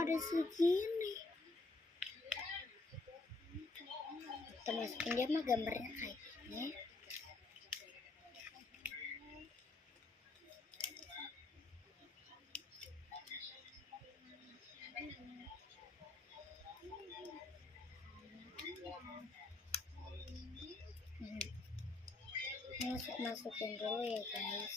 ada segini. Kita masukin dia mah gambarnya kayak gini. Masukin dulu ya guys.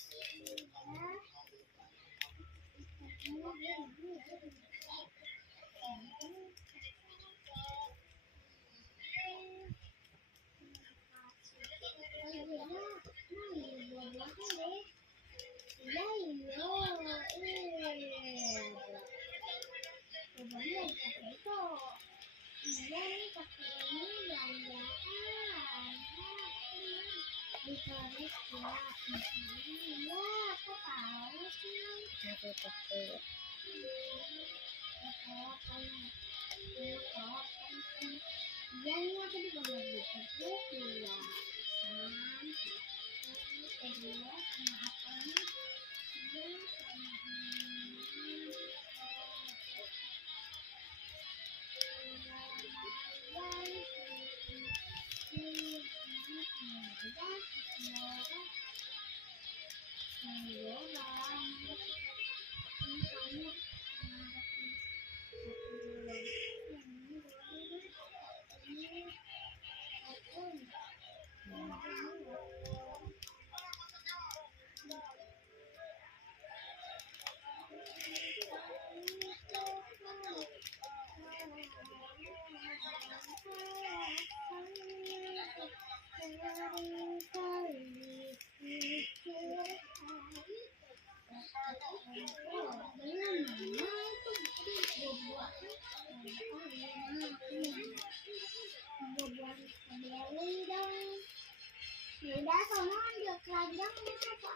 Udah sama aja keranjang apa?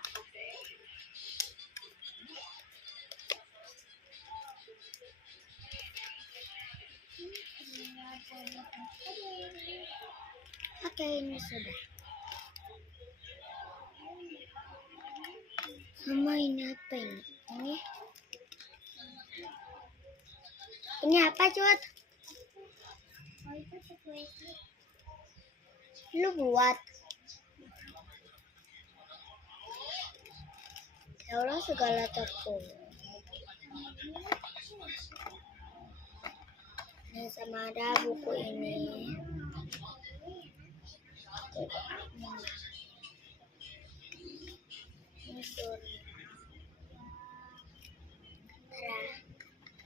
Oke, ini sudah. Sama ini apa ini? Ini apa, Cut? Lu buat. Ya Allah, segala tepung. Nah, sama ada buku ini. Ini